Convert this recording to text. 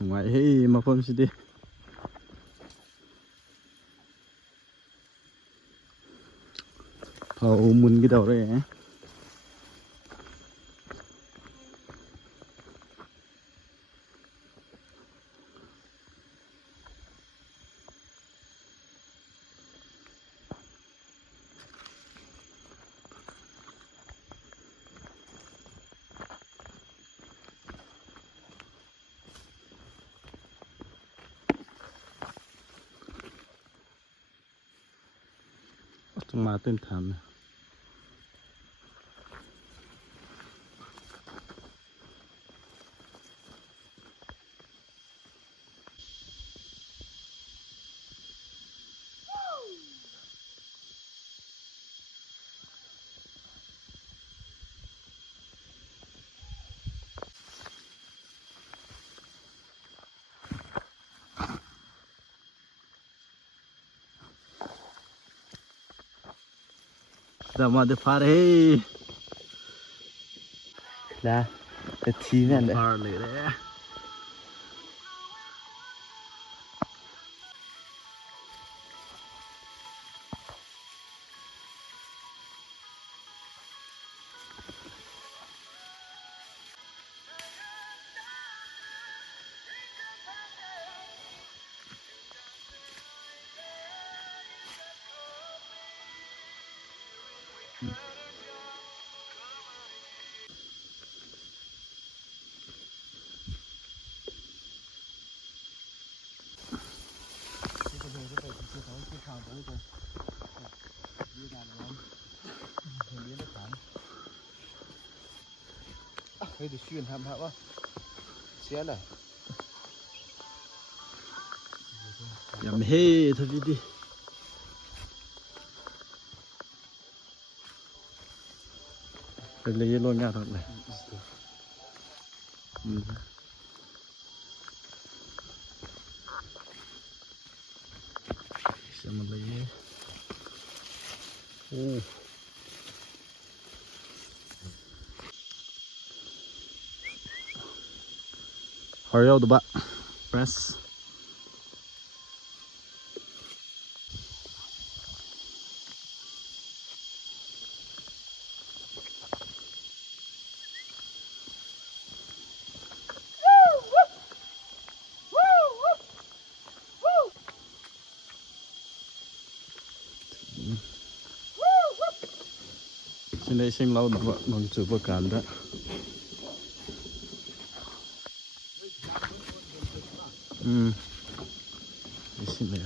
ꯅꯨꯡꯉꯥꯏꯍꯦ ꯃꯐꯝꯁꯤꯗꯤ ꯐꯧ ꯃꯨꯟꯒꯗꯧꯔꯦต้องมาเต้นทำนะDamade far hey là cái chi này đấy farเลยแหละเฮ้ยเดี๋ยวชื่นทำฮะว่าเสียเลย อย่ามาเฮ้ทับดิเป็นเลยล้นยากทั้งเลยเสียมันเลยโอ้hurry out the back press xin đây xem lâu được bằng chữ bờ cản đó xin này